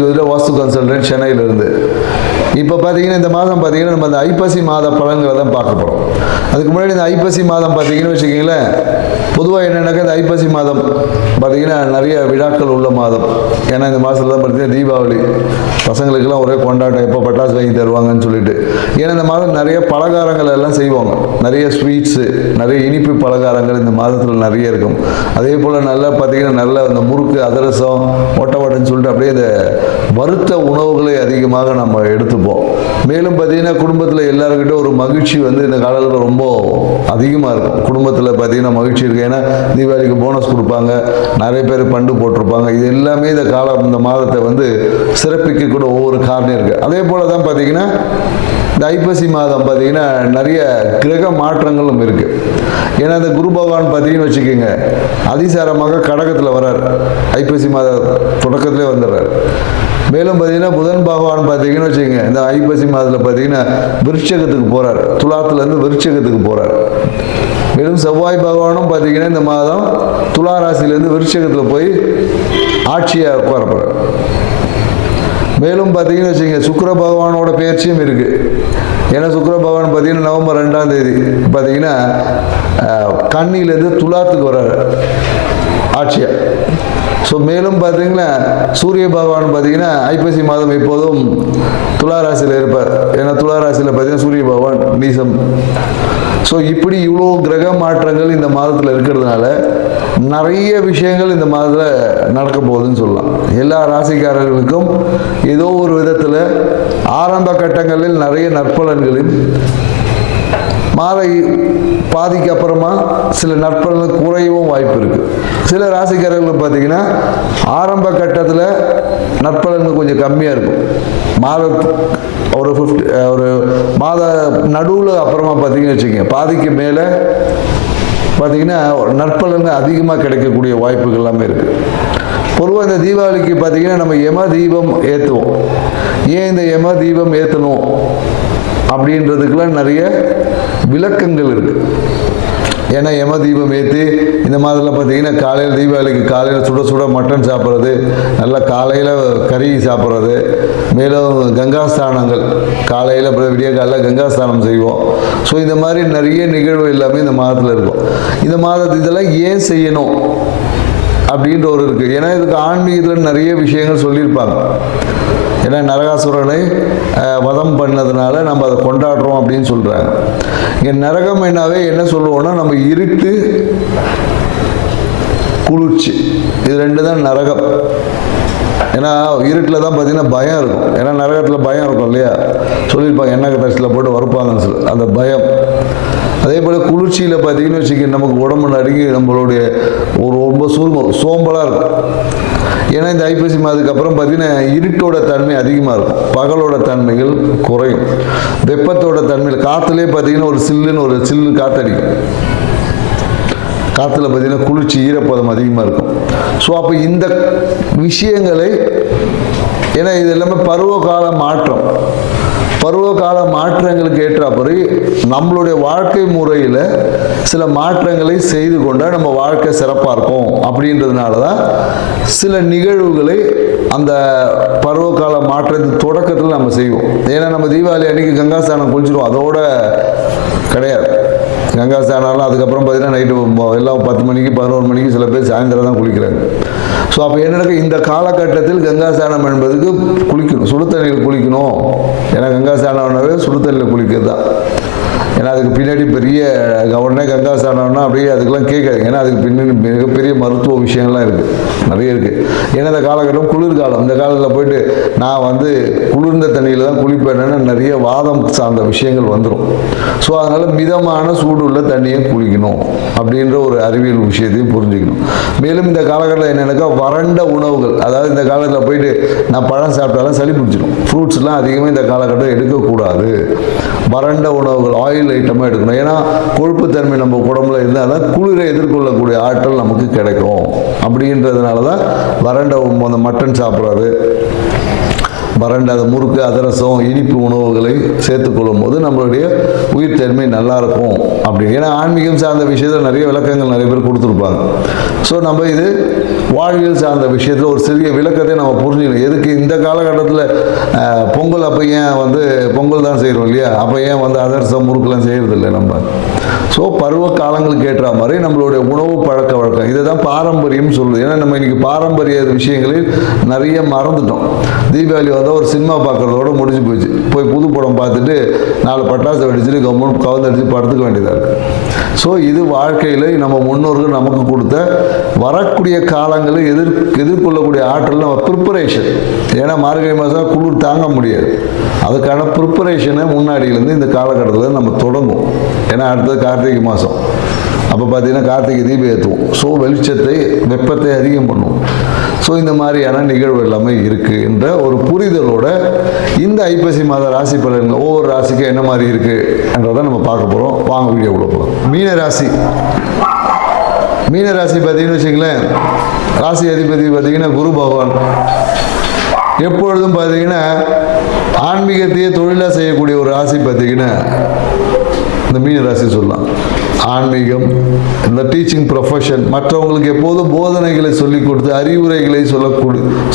ஜோதிட வாஸ்து கன்சல்டன்ட் சென்னையிலிருந்து. இப்போ பார்த்தீங்கன்னா இந்த மாதம் பார்த்தீங்கன்னா நம்ம அந்த ஐப்பசி மாத பலன்களை தான் பார்க்க போகிறோம். அதுக்கு முன்னாடி இந்த ஐப்பசி மாதம் பார்த்தீங்கன்னு வச்சுக்கிங்களேன், பொதுவாக என்னென்னாக்கா இந்த ஐப்பசி மாதம் பார்த்தீங்கன்னா நிறைய விழாக்கள் உள்ள மாதம். ஏன்னா இந்த மாதத்தில் தான் பார்த்தீங்கன்னா தீபாவளி, பசங்களுக்கெல்லாம் ஒரே கொண்டாட்டம், எப்போ பட்டாசு வாங்கி தருவாங்கன்னு சொல்லிட்டு. ஏன்னா இந்த மாதம் நிறைய பலகாரங்கள் எல்லாம் செய்வாங்க, நிறைய ஸ்வீட்ஸு, நிறைய இனிப்பு பலகாரங்கள் இந்த மாதத்தில் நிறைய இருக்கும். அதே போல் நல்லா பார்த்தீங்கன்னா நல்ல இந்த முறுக்கு, அதிரசம், ஒட்டவடைன்னு சொல்லிட்டு அப்படியே இந்த வறுத்த உணவுகளை அதிகமாக நம்ம எடுத்துப்போம். மேலும் பார்த்தீங்கன்னா குடும்பத்தில் எல்லாருக்கிட்ட ஒரு மகிழ்ச்சி வந்து இந்த காலத்தில் ரொம்ப அதிகமாக இருக்கும். குடும்பத்தில் பார்த்தீங்கன்னா மகிழ்ச்சி இருக்குது. ஏன்னா தீபாவளிக்கு போனஸ் கொடுப்பாங்க, நிறைய பேர் பண்டு போட்டிருப்பாங்க. இது எல்லாமே இந்த மாதத்தை வந்து சிறப்பிக்கக்கூட ஒவ்வொரு காரணம் இருக்குது. அதே போல் தான் பார்த்தீங்கன்னா இந்த ஐப்பசி மாதம் பார்த்தீங்கன்னா நிறைய கிரக மாற்றங்களும் இருக்குது. ஏன்னா இந்த குரு பகவான் பார்த்தீங்கன்னு வச்சுக்கோங்க, அதிசாரமாக கடகத்தில் வர்றார், ஐப்பசி மாத தொடக்கத்திலே வந்துடுறார். மேலும் பார்த்தீங்கன்னா புதன் பகவான் பார்த்தீங்கன்னு வச்சுக்கோங்க, இந்த ஐப்பசி மாதத்தில் பார்த்தீங்கன்னா விருட்சகத்துக்கு போகிறார், துலாத்துலேருந்து விருட்சகத்துக்கு போகிறார். மேலும் செவ்வாய் பகவானும் பார்த்தீங்கன்னா இந்த மாதம் துலா ராசியிலேருந்து விருட்சகத்தில் போய் ஆட்சியாக உட்கார போகிறார். மேலும் பார்த்தீங்கன்னு வச்சுக்கோங்க, சுக்கிர பகவானோட பயிற்சியும் இருக்குது. ஏன்னா சுக்கிர பகவான் பார்த்தீங்கன்னா நவம்பர் 2ஆம் தேதி பார்த்தீங்கன்னா கன்னியிலேருந்து துலாத்துக்கு வர்றாரு ஆட்சியாக. ஸோ மேலும் பார்த்தீங்கன்னா சூரிய பகவான் பார்த்தீங்கன்னா ஐப்பசி மாதம் எப்போதும் துலா ராசியில் இருப்பார். ஏன்னா துலா ராசியில் பார்த்தீங்கன்னா சூரிய பகவான் நீசம். ஸோ இப்படி இவ்வளோ கிரக மாற்றங்கள் இந்த மாதத்தில் இருக்கிறதுனால நிறைய விஷயங்கள் இந்த மாதத்தில் நடக்க போகுதுன்னு சொல்லலாம். எல்லா ராசிக்காரர்களுக்கும் ஏதோ ஒரு விதத்தில் ஆரம்ப கட்டங்களில் நிறைய நற்பலன்களையும், மாத பாதிக்கு அப்புறமா சில நற்பலன்கள் குறையவும் வாய்ப்பு இருக்குது. சில ராசிக்காரர்கள் பார்த்தீங்கன்னா ஆரம்ப கட்டத்தில் நற்பலன்கள் கொஞ்சம் கம்மியாக இருக்கும். ஒரு மாத நடுவில் அப்புறமா பார்த்தீங்கன்னு வச்சுக்கோங்க, பாதிக்கு மேலே பார்த்தீங்கன்னா நற்பலன்கள் அதிகமாக கிடைக்கக்கூடிய வாய்ப்புகள் எல்லாமே இருக்குது. பொதுவாக இந்த தீபாவளிக்கு பார்த்தீங்கன்னா நம்ம யம தீபம் ஏற்றுவோம். ஏன் இந்த யம தீபம் ஏற்றணும் அப்படின்றதுக்கெல்லாம் நிறைய விளக்கங்கள் இருக்குது. ஏன்னா யம தீபம் ஏற்றி இந்த மாதத்தில் பார்த்தீங்கன்னா காலையில் தீபாவளிக்கு காலையில் சுட சுட மட்டன் சாப்பிட்றது, நல்லா காலையில் கறி சாப்பிட்றது, மேலும் கங்காஸ்தானங்கள் காலையில் விடிய காலையில் கங்காஸ்தானம் செய்வோம். ஸோ இந்த மாதிரி நிறைய நிகழ்வு எல்லாமே இந்த மாதத்தில் இருக்கும். இந்த மாதத்தில் இதெல்லாம் ஏன் செய்யணும் அப்படின்ற ஒரு இருக்குது. ஏன்னா இதுக்கு ஆன்மீகத்தில் நிறைய விஷயங்கள் சொல்லியிருப்பாங்க. ஏன்னா நரகாசுரனை வதம் பண்ணதுனால நம்ம அதை கொண்டாடுறோம் அப்படின்னு சொல்கிறாங்க. இங்கே நரகம் என்ன சொல்லுவோம்னா, நம்ம இருட்டு, குளிர்ச்சி, இது ரெண்டு தான் நரகம். ஏன்னா இருட்டில் தான் பார்த்தீங்கன்னா பயம் இருக்கும். ஏன்னா நரகத்தில் பயம் இருக்கும் இல்லையா, சொல்லியிருப்பாங்க எண்ணெய் தச்சில் போட்டு வறுப்பாங்கன்னு சொல்லி, அந்த பயம். அதே போல் குளிர்ச்சியில் பார்த்தீங்கன்னு வச்சுக்க, நமக்கு உடம்பு நடுங்கி நம்மளுடைய ஒரு ரொம்ப சோம்பலாக இருக்கும். ஏன்னா இந்த ஐப்பசி மாதத்துக்கு அப்புறம் பார்த்தீங்கன்னா இருட்டோட தன்மை அதிகமாக இருக்கும், பகலோட தன்மைகள் குறையும், வெப்பத்தோட தன்மையில் காற்றுலேயே பார்த்தீங்கன்னா ஒரு சில்லு காற்றடிக்கும், காற்றுல பார்த்தீங்கன்னா குளிர்ச்சி, ஈரப்பதம் அதிகமாக இருக்கும். ஸோ அப்போ இந்த விஷயங்களை, ஏன்னா இது எல்லாமே பருவகால மாற்றம், பருவகால மாற்றங்களுக்கு ஏற்றாப்படி நம்மளுடைய வாழ்க்கை முறையில் சில மாற்றங்களை செய்து கொண்டால் நம்ம வாழ்க்கை சிறப்பாக இருக்கும். அப்படின்றதுனால தான் சில நிகழ்வுகளை அந்த பருவகால மாற்றத்தின் தொடக்கத்தில் நம்ம செய்வோம். ஏன்னா நம்ம தீபாவளி அன்றைக்கி கங்காஸ்தானம் குளிச்சிடுவோம், அதோட கிடையாது. கங்காஸ்தானம் அதுக்கப்புறம் பார்த்தீங்கன்னா நைட்டு எல்லாம் 10 மணிக்கு 11 மணிக்கு சில பேர் சாயந்தரம் தான் குளிக்கிறாங்க. ஸோ அப்போ என்ன, இந்த காலகட்டத்தில் கங்காஸ்தானம் என்பதுக்கு குளிக்கணும், சுடு தண்ணியில் குளிக்கணும். ஏன்னா கங்காஸ்தானம்னாவே சுடு தண்ணியில் குளிக்கிறது தான். ஏன்னா அதுக்கு பின்னாடி பெரிய உடனே கங்காஸ்தானம்னா அப்படியே அதுக்கெல்லாம் கேட்காது. ஏன்னா அதுக்கு பின்னாடி மிகப்பெரிய மருத்துவ விஷயங்கள்லாம் இருக்குது, நிறைய இருக்குது. ஏன்னா இந்த காலகட்டம் குளிர்காலம், இந்த காலத்தில் போயிட்டு நான் வந்து குளிர்ந்த தண்ணியில் தான் குளிப்பேன்னு நிறைய வாதம் சார்ந்த விஷயங்கள் வந்துடும். ஸோ அதனால் மிதமான சூடு உள்ள தண்ணியை குளிக்கணும் அப்படின்ற ஒரு அறிவியல் விஷயத்தையும் புரிஞ்சுக்கணும். மேலும் இந்த காலகட்டத்தில் என்னென்னாக்கா வறண்ட உணவுகள், அதாவது இந்த காலத்தில் போயிட்டு நான் பழம் சாப்பிட்டாலும் சளி பிடிச்சிடும், ஃப்ரூட்ஸ்லாம் அதிகமாக இந்த காலகட்டம் எடுக்கக்கூடாது. வறண்ட உணவுகள், ஆயில் ஐட்டமாக எடுக்கணும். ஏன்னா கொழுப்புத்தன்மை நம்ம உடம்புல இருந்தால் தான் குளிரை எதிர்கொள்ளக்கூடிய ஆற்றல் நமக்கு கிடைக்கும். அப்படின்றதுனால தான் வறண்ட அந்த மட்டன் சாப்பிட்றது, வறண்ட முறுக்கு, அதிரசம், இனிப்பு உணவுகளை சேர்த்துக்கொள்ளும் போது நம்மளுடைய உயிர்த்தன்மை நல்லாயிருக்கும் அப்படி. ஏன்னா ஆன்மீகம் சார்ந்த விஷயத்தில் நிறைய விளக்கங்கள் நிறைய பேர் கொடுத்துருப்பாங்க. ஸோ நம்ம இது வாழ்வியல் சார்ந்த விஷயத்தில் ஒரு சிறிய விளக்கத்தை நம்ம புரிஞ்சுக்கணும். எதுக்கு இந்த காலகட்டத்தில் பொங்கல் அப்போ ஏன் பொங்கல் தான் செய்கிறோம் இல்லையா, அப்போ ஏன் அதிரசம் முறுக்கெல்லாம் செய்கிறதில்லை நம்ம. ஸோ பருவ காலங்களுக்கு ஏற்ற மாதிரி நம்மளுடைய உணவு பழக்க வழக்கம் இதை தான் பாரம்பரியம் சொல்லுது. ஏன்னா நம்ம இன்னைக்கு பாரம்பரிய விஷயங்களில் நிறைய மறந்துட்டோம். தீபாவளி வந்தால் ஒரு சினிமா பார்க்குறதோட முடிஞ்சு போச்சு. போய் புது படம் பார்த்துட்டு 4 பட்டாசு வெடிச்சுட்டு கவுந்தடிச்சு படுத்துக்க வேண்டியதாக இருக்குது. ஸோ இது வாழ்க்கையில் நம்ம முன்னோர்கள் நமக்கு கொடுத்த வரக்கூடிய காலங்களில் எதிர்கொள்ளக்கூடிய ஆற்றல் நம்ம ப்ரிப்பரேஷன். ஏன்னா மார்கழி மாதம் குளிர் தாங்க முடியாது. அதுக்கான ப்ரிப்பரேஷனை முன்னாடியிலேருந்து இந்த காலகட்டத்தில் நம்ம தொடங்கும். ஏன்னா அடுத்தது கார்த்திகை மாதம். அப்போ பார்த்தீங்கன்னா கார்த்திகை தீபம் ஏற்றுவோம். ஸோ வெளிச்சத்தை, வெப்பத்தை அதிகம் பண்ணுவோம். ஸோ இந்த மாதிரியான நிகழ்வு எல்லாமே இருக்குது என்ற ஒரு புரிதலோட இந்த ஐப்பசி மாத ராசி பலன்கள் ஒவ்வொரு ராசிக்கும் என்ன மாதிரி இருக்குன்றதை நம்ம பார்க்க போகிறோம். வாங்க வீடியோக்குள்ள போகிறோம். மீனராசி பார்த்தீங்கன்னு வச்சுங்களேன், ராசி அதிபதி பார்த்தீங்கன்னா குரு பகவான். எப்பொழுதும் பார்த்தீங்கன்னா ஆன்மீகத்தையே தொழிலாக செய்யக்கூடிய ஒரு ராசி பார்த்தீங்கன்னா இந்த மீன ராசி சொல்லலாம். ஆன்மீகம், இந்த டீச்சிங் ப்ரொஃபஷன், மற்றவங்களுக்கு எப்போதும் போதனைகளை சொல்லிக் கொடுத்து அறிவுரைகளை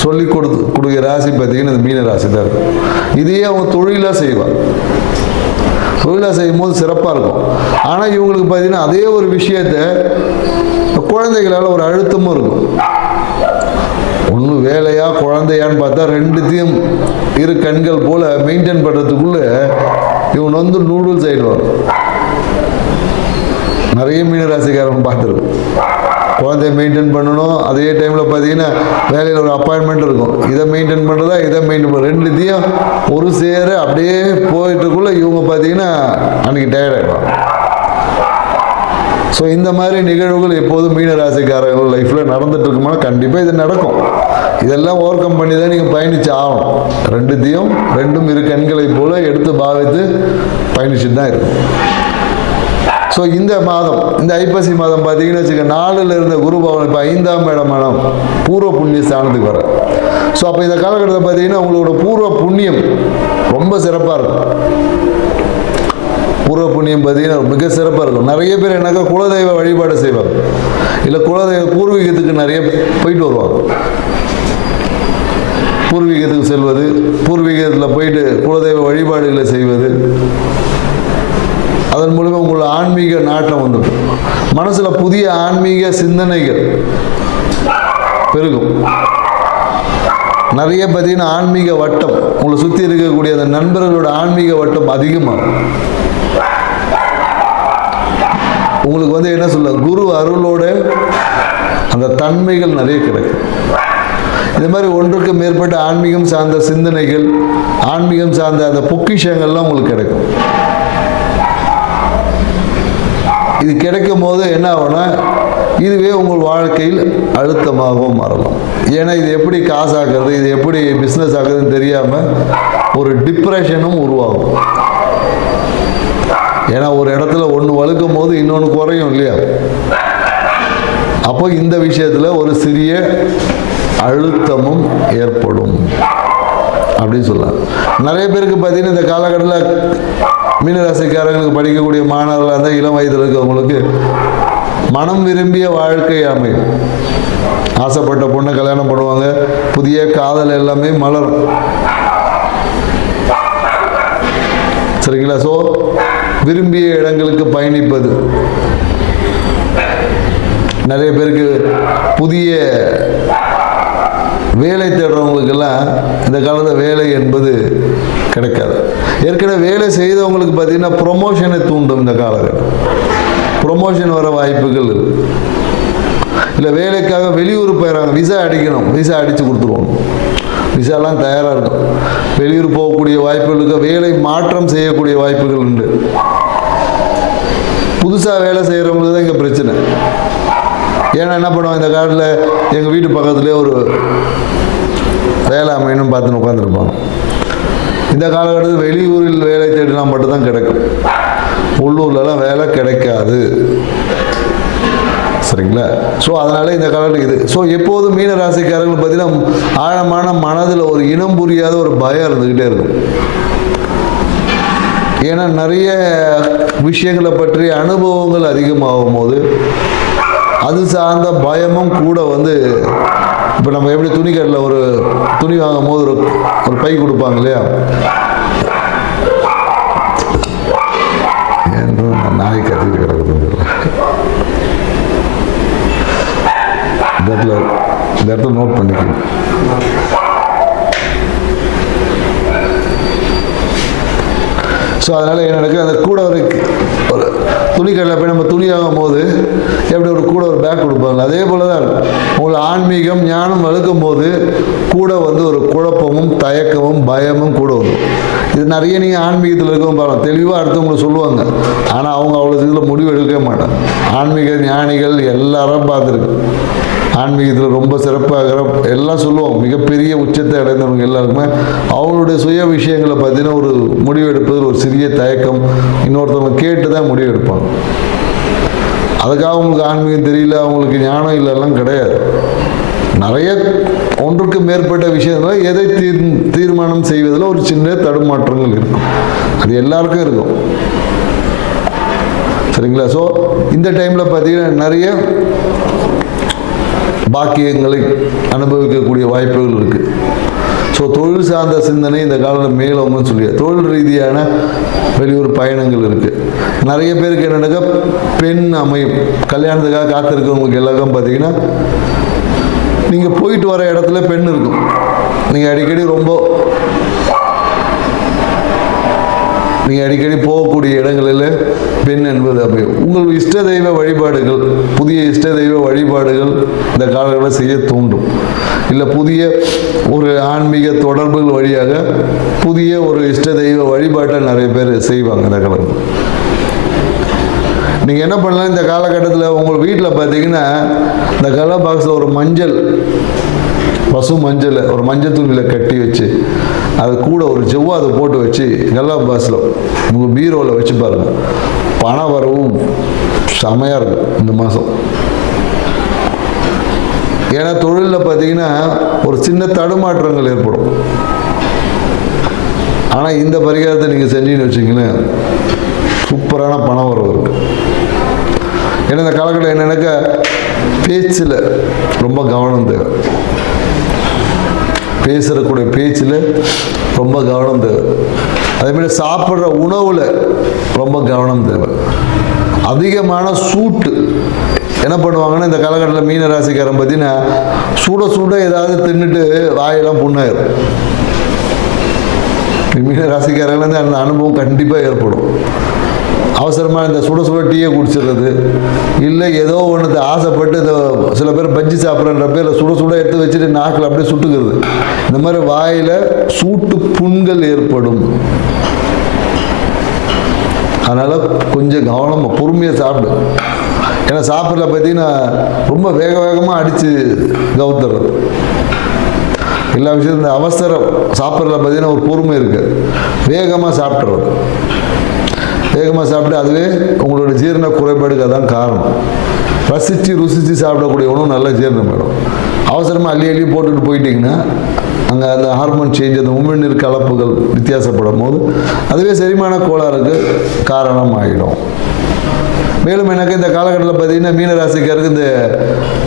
சொல்லிக் கொடுக்கிற ராசி பார்த்தீங்கன்னா இந்த மீன ராசி தான் இருக்கும். இதையே அவங்க தொழிலாக செய்வாங்க. தொழிலாக செய்யும் போது சிறப்பாக இருக்கும். ஆனால் இவங்களுக்கு பார்த்தீங்கன்னா அதே ஒரு விஷயத்தை குழந்தைகளால் ஒரு அழுத்தமும் இருக்கும். ஒன்று வேலையா குழந்தையான்னு பார்த்தா ரெண்டுத்தையும் இரு கண்கள் போல மெயின்டைன் பண்ணுறதுக்குள்ள இவன் நூடுல்ஸ் ஆயிடுவான். நிறைய மீனராசிக்காரன் பார்த்துருக்கும். குழந்தைய மெயின்டைன் பண்ணணும், அதே டைமில் பார்த்தீங்கன்னா வேலையில் ஒரு அப்பாயின்மெண்ட் இருக்கும். இதை மெயின்டைன் பண்ணுறதா, இதை மெயின்டைன் பண்ண ரெண்டுத்தையும் ஒரு சேர அப்படியே போயிட்டுக்குள்ளே இவங்க பார்த்தீங்கன்னா அன்றைக்கி டயர்டாகிடுவாங்க. ஸோ இந்த மாதிரி நிகழ்வுகள் எப்போதும் மீனராசிக்காரர்கள் லைஃப்பில் நடந்துட்டு இருக்குமா? கண்டிப்பாக இது நடக்கும். இதெல்லாம் ஓவர் கம் பண்ணி தான் நீங்கள் பயணிச்சு ஆகணும். ரெண்டும் இரு கண்களை போல எடுத்து பாவித்து பயணிச்சுட்டு தான் இருக்கும். ஸோ இந்த மாதம், இந்த ஐப்பசி மாதம் பார்த்தீங்கன்னு வச்சுக்க, 4ல் இருந்த குரு பகவான் இப்போ 5ஆம் இடமான பூர்வ புண்ணிய ஸ்தானத்துக்கு வர. ஸோ அப்போ இந்த காலகட்டத்தில் பார்த்தீங்கன்னா உங்களோட பூர்வ புண்ணியம் ரொம்ப சிறப்பாக இருக்கும். பூர்வ புண்ணியம் பார்த்தீங்கன்னா மிக சிறப்பாக இருக்கும். நிறைய பேர் என்னக்கா குலதெய்வ வழிபாடு செய்வாங்க, இல்லை குலதெய்வ பூர்வீகத்துக்கு நிறைய போயிட்டு வருவாங்க. பூர்வீகத்துக்கு செல்வது, பூர்வீகத்தில் போயிட்டு குலதெய்வ வழிபாடுகளை செய்வது, அதன் மூலமாக உங்களோட ஆன்மீக நாட்டம் வந்துடும். மனசில் புதிய ஆன்மீக சிந்தனைகள் பெருகும். நிறைய பார்த்தீங்கன்னா ஆன்மீக வட்டம், உங்களை சுற்றி இருக்கக்கூடிய அந்த நண்பர்களோட ஆன்மீக வட்டம் அதிகமாகும். உங்களுக்கு என்ன சொல்ல, குரு அருளோட அந்த தன்மைகள் நிறைய கிடைக்கும். இது மாதிரி ஒன்றுக்கு மேற்பட்ட ஆன்மீகம் சார்ந்த சிந்தனைகள், ஆன்மீகம் சார்ந்த அந்த பொக்கிஷங்கள்லாம் உங்களுக்கு கிடைக்கும். இது கிடைக்கும் போது என்ன ஆகும்னா, இதுவே உங்கள் வாழ்க்கையில் அழுத்தமாகவும் மாறலாம். ஏன்னா இது எப்படி காசு ஆக்குறது, இது எப்படி பிஸ்னஸ் ஆகுதுன்னு தெரியாமல் ஒரு டிப்ரெஷனும் உருவாகும். ஏன்னா ஒரு இடத்துல ஒன்று வழுக்கும் போது இன்னொன்று குறையும் இல்லையா? அப்போ இந்த விஷயத்தில் ஒரு சிறிய அழுத்தமும் ஏற்படும் அப்படின்னு சொல்லலாம். நிறைய பேருக்கு பார்த்தீங்கன்னா இந்த காலகட்டத்தில் மீனராசிக்காரங்களுக்கு படிக்கக்கூடிய மாணவர்களாக இருந்தால், இளம் வயதில் இருக்கவங்களுக்கு மனம் விரும்பிய வாழ்க்கை அமையும். ஆசைப்பட்ட பொண்ணை கல்யாணம் பண்ணுவாங்க, புதிய காதல் எல்லாமே மலரும். சரிங்களா? ஸோ விரும்பிய இடங்களுக்கு பயணிப்பது, நிறைய பேருக்கு புதிய வேலை தேடுறவங்களுக்கெல்லாம் இந்த காலத்தில் வேலை என்பது கிடைக்காது. ஏற்கனவே வேலை செய்தவங்களுக்கு பார்த்தீங்கன்னா ப்ரொமோஷனை தூண்டும். இந்த காலகட்டம் ப்ரொமோஷன் வர வாய்ப்புகள் இருக்குது. இல்லை வேலைக்காக வெளியூர் போயிடறாங்க, விசா அடிக்கணும், விசா அடித்து கொடுத்துருவோம். விசாலாம் தயாராக இருக்கும். வெளியூர் போகக்கூடிய வாய்ப்புகளுக்கு, வேலை மாற்றம் செய்யக்கூடிய வாய்ப்புகள் உண்டு. புதுசாக வேலை செய்கிறவங்களுக்கு தான் இங்கே பிரச்சனை. ஏன்னா என்ன பண்ணுவாங்க, இந்த காலத்தில் எங்கள் வீட்டு பக்கத்துலேயே ஒரு வேலை அமையணும்னு பார்த்துன்னு உட்காந்துருப்பாங்க. இந்த காலகட்டத்தில் வெளியூரில் வேலை தேடினா மட்டும்தான் கிடைக்கும், உள்ளூர்லலாம் வேலை கிடைக்காது. சரிங்களா? ஸோ அதனால இந்த காலத்தில் இது. ஸோ எப்போதும் மீன ராசிக்காரர்கள் பார்த்தீங்கன்னா ஆழமான மனதில் ஒரு இனம் புரியாத ஒரு பயம் இருந்துக்கிட்டே இருக்கும். ஏன்னா நிறைய விஷயங்களை பற்றி அனுபவங்கள் அதிகமாகும் போது அது சார்ந்த பயமும் கூட இப்போ நம்ம எப்படி துணிக்கடையில் ஒரு துணி வாங்கும் போது ஒரு பை கொடுப்பாங்க இல்லையா, நாய் கத்திட்டு கிடக்குது இந்த இடத்துல நோட் பண்ணிக்கணும். ஸோ அதனால் என்ன நடக்குது, அந்த கூட ஒரு துணிக்கடையில் போய் நம்ம துணி வாங்கும் போது எப்படி ஒரு கூட ஒரு பேக் கொடுப்பாங்க, அதே போல தான் உங்களை ஆன்மீகம் ஞானம் வளர்க்கும் போது கூட ஒரு குழப்பமும் தயக்கமும் பயமும் கூட வரும். இது நிறைய நீங்கள் ஆன்மீகத்தில் இருக்கவும் பாருங்கள், தெளிவாக அடுத்தவங்களை சொல்லுவாங்க, ஆனால் அவங்க அவ்வளோ இதில் முடிவு எடுக்கவே மாட்டாங்க. ஆன்மீக ஞானிகள் எல்லாரும் பார்த்துருக்கு, ஆன்மீகத்தில் ரொம்ப சிறப்பாக எல்லாம் சொல்லுவோம், மிகப்பெரிய உச்சத்தை அடைந்தவங்க எல்லாருக்குமே அவங்களுடைய சுய விஷயங்களை பார்த்தீங்கன்னா ஒரு முடிவு எடுப்பதில் ஒரு சிறிய தயக்கம், இன்னொருத்தவங்க கேட்டு தான் முடிவு எடுப்பாங்க. அதுக்காக அவங்களுக்கு ஆன்மீகம் தெரியல, அவங்களுக்கு ஞானம் இல்லைலாம் கிடையாது. நிறைய ஒன்றுக்கு மேற்பட்ட விஷயங்கள் எதை தீர்மானம் செய்வதில் ஒரு சின்ன தடுமாற்றங்கள் இருக்கும், அது எல்லாருக்கும் இருக்கும். சரிங்களா? ஸோ இந்த டைமில் பார்த்தீங்கன்னா நிறைய பாக்கியங்களை அனுபவிக்கக்கூடிய வாய்ப்புகள் இருக்குது. ஸோ தொழில் சார்ந்த சிந்தனை இந்த காலத்தில் மேலோங்கன்னு சொல்லி தொழில் ரீதியான வெளியூர் பயணங்கள் இருக்குது. நிறைய பேருக்கு என்னென்னாக்கா பெண் அமையும், கல்யாணத்துக்காக காத்திருக்கவங்களுக்கு எல்லாருக்கும் பார்த்தீங்கன்னா நீங்கள் போயிட்டு வர இடத்துல பெண் இருக்கும். நீங்கள் அடிக்கடி போகக்கூடிய இடங்களில் பெண் என்பது அமையும். உங்கள் இஷ்ட தெய்வ வழிபாடுகள், புதிய இஷ்ட தெய்வ வழிபாடுகள் இந்த காலங்களில் செய்ய தூண்டும். இல்லை புதிய ஒரு ஆன்மீக தொடர்புகள் வழியாக புதிய ஒரு இஷ்ட தெய்வ வழிபாட்டை நிறைய பேர் செய்வாங்க இந்த காலத்தில். நீங்கள் என்ன பண்ணலாம், இந்த காலகட்டத்தில் உங்கள் வீட்டில் பார்த்தீங்கன்னா இந்த கலர் பாக்ஸில் ஒரு மஞ்சள், பசு மஞ்சளை ஒரு மஞ்சள் துணியில் கட்டி வச்சு அது கூட ஒரு செவ்வாதை போட்டு வச்சு கலர் பாக்ஸில் உங்கள் பீரோவில் வச்சு பாருங்கள், பண வரவும் செமையாக இருக்கும் இந்த மாதம். ஏன்னா தொழிலில் பார்த்தீங்கன்னா ஒரு சின்ன தடுமாற்றங்கள் ஏற்படும். ஆனால் இந்த பரிகாரத்தை நீங்கள் செஞ்சீங்கன்னு வச்சிங்களேன், சூப்பரான பண வரவு இருக்கு. ஏன்னா இந்த காலகட்டம் என்னன்னாக்கா பேச்சில் ரொம்ப கவனம் தேவை, பேசுகிறக்கூடிய பேச்சில் ரொம்ப கவனம் தேவை. அதேமாதிரி சாப்பிட்ற உணவில் ரொம்ப கவனம் தேவை. அதிகமான சூட்டு என்ன பண்ணுவாங்கன்னா இந்த காலகட்டத்தில் மீன ராசிக்காரன் பார்த்தீங்கன்னா சுட ஏதாவது தின்னுட்டு வாயெல்லாம் புண்ணாயிரும். மீன ராசிக்காரன் அந்த அனுபவம் கண்டிப்பாக ஏற்படும். அவசரமாக இந்த சுட டீயை குடிச்சிடுறது, இல்லை ஏதோ ஒன்று ஆசைப்பட்டு இந்த சில பேர் பஜ்ஜி சாப்பிட்றன்ற பேர் சுட எடுத்து வச்சுட்டு நாக்கில் அப்படியே சுட்டுக்கிறது. இந்த மாதிரி வாயில் சூட்டு புண்கள் ஏற்படும். அதனால் கொஞ்சம் கவனமாக பொறுமையாக சாப்பிடு. ஏன்னா சாப்பிட்றதுல பார்த்தீங்கன்னா ரொம்ப வேகமாக அடித்து கவுத்துறது எல்லா விஷயத்தையும். இந்த அவசரம் சாப்பிட்றதுல பார்த்தீங்கன்னா ஒரு பொறுமை இருக்குது, வேகமாக சாப்பிட்றது. வேகமாக சாப்பிட்டு அதுவே உங்களோட ஜீரண குறைபாடுக்கு அதான் காரணம். ரசித்து ருசித்து சாப்பிடக்கூடிய உணவு நல்ல ஜீரணம் ஆகிடும். அவசரமாக அள்ளி போட்டுட்டு போயிட்டிங்கன்னா அங்கே அந்த ஹார்மோன் சேஞ்ச், அந்த உமிழ்நீர் கலப்புகள் வித்தியாசப்படும் போது அதுவே செரிமான கோளாறுக்கு காரணம் ஆகிடும். மேலும் எனக்கு இந்த காலகட்டத்தில் பார்த்தீங்கன்னா மீனராசிக்காருக்கு இந்த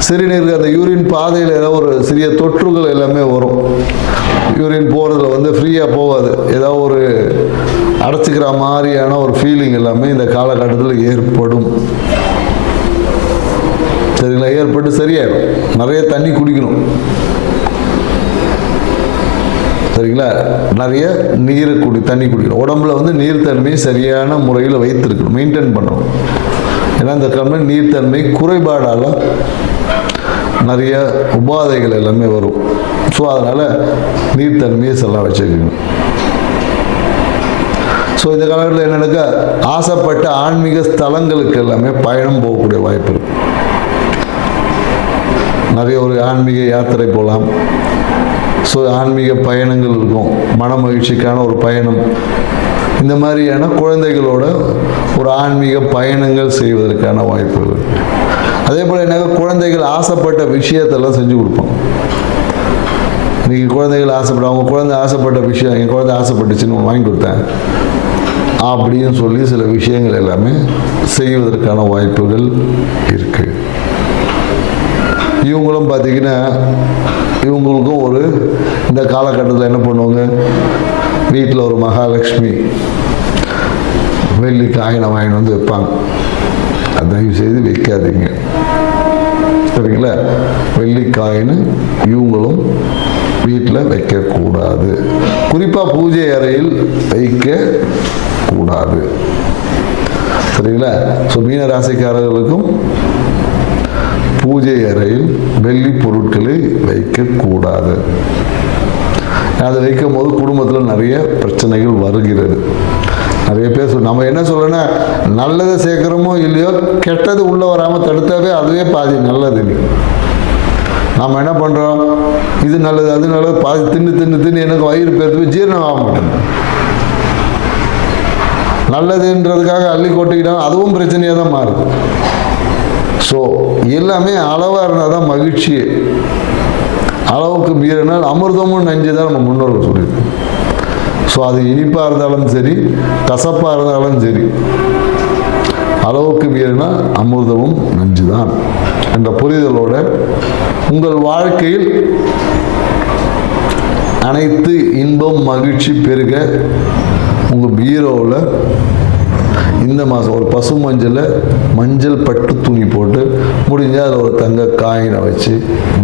சிறுநீருக்கு அந்த யூரின் பாதையில் ஏதாவது ஒரு சிறிய தொற்றுகள் எல்லாமே வரும். யூரின் போகிறதுல ஃப்ரீயாக போகாது, ஏதாவது ஒரு அடைச்சிக்கிற மாதிரியான ஒரு ஃபீலிங் எல்லாமே இந்த காலகட்டத்தில் ஏற்படும். சரிங்களா? ஏற்பட்டு சரியாயிடும். நிறைய தண்ணி குடிக்கணும். சரிங்களா? நிறைய தண்ணி குடிக்கணும். உடம்புல நீர்த்தன்மையை சரியான முறையில் வைத்திருக்கணும், மெயின்டைன் பண்ணணும். ஏன்னா இந்த நீர்த்தன்மை குறைபாடால் நிறைய உபாதைகள் எல்லாமே வரும். ஸோ அதனால் நீர்த்தன்மையை எல்லாம் வச்சுக்கணும். ஸோ இந்த காலத்தில் என்னென்னாக்கா ஆசைப்பட்ட ஆன்மீக ஸ்தலங்களுக்கு எல்லாமே பயணம் போகக்கூடிய வாய்ப்பு இருக்கு. நிறைய ஒரு ஆன்மீக யாத்திரை போகலாம். ஸோ ஆன்மீக பயணங்கள் இருக்கும், மன மகிழ்ச்சிக்கான ஒரு பயணம். இந்த மாதிரியான குழந்தைகளோட ஒரு ஆன்மீக பயணங்கள் செய்வதற்கான வாய்ப்புகள் இருக்கு. அதே போல் என்ன, குழந்தைகள் ஆசைப்பட்ட விஷயத்தெல்லாம் செஞ்சு கொடுப்போம். நீங்கள் குழந்தைகள் அவங்க குழந்தை ஆசைப்பட்ட விஷயம், என் குழந்தை ஆசைப்பட்டுச்சுன்னு வாங்கி கொடுத்தேன் அப்படின்னு சொல்லி சில விஷயங்கள் எல்லாமே செய்வதற்கான வாய்ப்புகள் இருக்கு. இவங்களும் பார்த்தீங்கன்னா இவங்களுக்கும் ஒரு இந்த காலகட்டத்தில் என்ன பண்ணுவாங்க, வீட்டில் ஒரு மகாலட்சுமி வெள்ளி காயினை வாங்கிட்டு வந்து வைப்பாங்க. தயவு செய்து வைக்காதீங்க, சரிங்களா? வெள்ளி காயின் இவங்களும் வீட்டில் வைக்கக்கூடாது. குறிப்பாக பூஜை அறையில் வைக்கக்கூடாது, சரிங்களா? ஸோ மீன ராசிக்காரர்களுக்கும் பூஜை அறையில் வெள்ளி பொருட்களை வைக்கக்கூடாது. அதை வைக்கும் போது குடும்பத்தில் நிறைய பிரச்சனைகள் வருகிறது. நிறைய பேர் நம்ம என்ன சொல்லணும்னா, நல்லதை சேர்க்குறோமோ இல்லையோ கெட்டது உள்ளே வராமல் தடுத்தாவே அதுவே பாதி நல்லது. நாம் என்ன பண்ணுறோம், இது நல்லது அது நல்லது, பாதி தின்னு தின்னு தின்னு எனக்கு வயிறு பேர்த்து ஜீரணம் ஆக மாட்டேங்குது. நல்லதுன்றதுக்காக அள்ளி கொட்டிக்கிட்டோம், அதுவும் பிரச்சனையாக தான் மாறுது. ஸோ எல்லாமே அளவாக இருந்தால் தான் மகிழ்ச்சியே. அளவுக்கு மீறினால் அமிர்தமும் நஞ்சு தான் நம்ம முன்னோர்கள் சொல்லியிருக்கு. ஸோ அது இனிப்பாக இருந்தாலும் சரி, கசப்பாக இருந்தாலும் சரி, அளவுக்கு மீறினால் அமிர்தமும் நஞ்சு தான் என்ற புரிதலோட உங்கள் வாழ்க்கையில் அனைத்து இன்பம் மகிழ்ச்சி பெருக உங்கள் பீரோவில் இந்த மாதம் ஒரு பசு மஞ்சள் பட்டு துணி போட்டு முடிஞ்சால் அதில் ஒரு தங்க காயினை வச்சு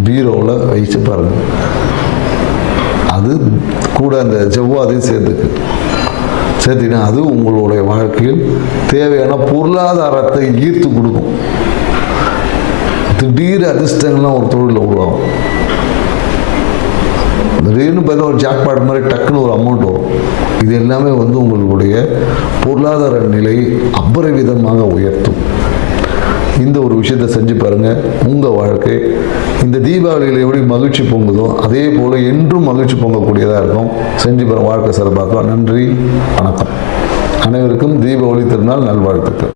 பீரோவில் வச்சு பாருங்கள். அது கூட அந்த செவ்வாதையும் சேர்த்துக்கினா அது உங்களுடைய வாழ்க்கையில் தேவையான பொருளாதாரத்தை ஈர்த்து கொடுக்கும். திடீர் அதிர்ஷ்டங்கள்லாம் ஒரு தொழிலில் உருவாகும். திடீர்னு பார்த்தா ஒரு ஜாக்பாட் மாதிரி டக்குன்னு ஒரு அமௌண்ட் வரும். இது எல்லாமே உங்களுடைய பொருளாதார நிலையை அபரிவிதமாக உயர்த்தும். இந்த ஒரு விஷயத்தை செஞ்சு பாருங்கள். உங்கள் வாழ்க்கை இந்த தீபாவளியில் எப்படி மகிழ்ச்சி பொங்குதோ அதே போல் என்றும் மகிழ்ச்சி பொங்கக்கூடியதாக இருக்கும். செஞ்சு பாருங்கள், வாழ்க்கை சிறப்பாக்கலாம். நன்றி, வணக்கம். அனைவருக்கும் தீபாவளி திருநாள் நல்வாழ்த்துக்கள்.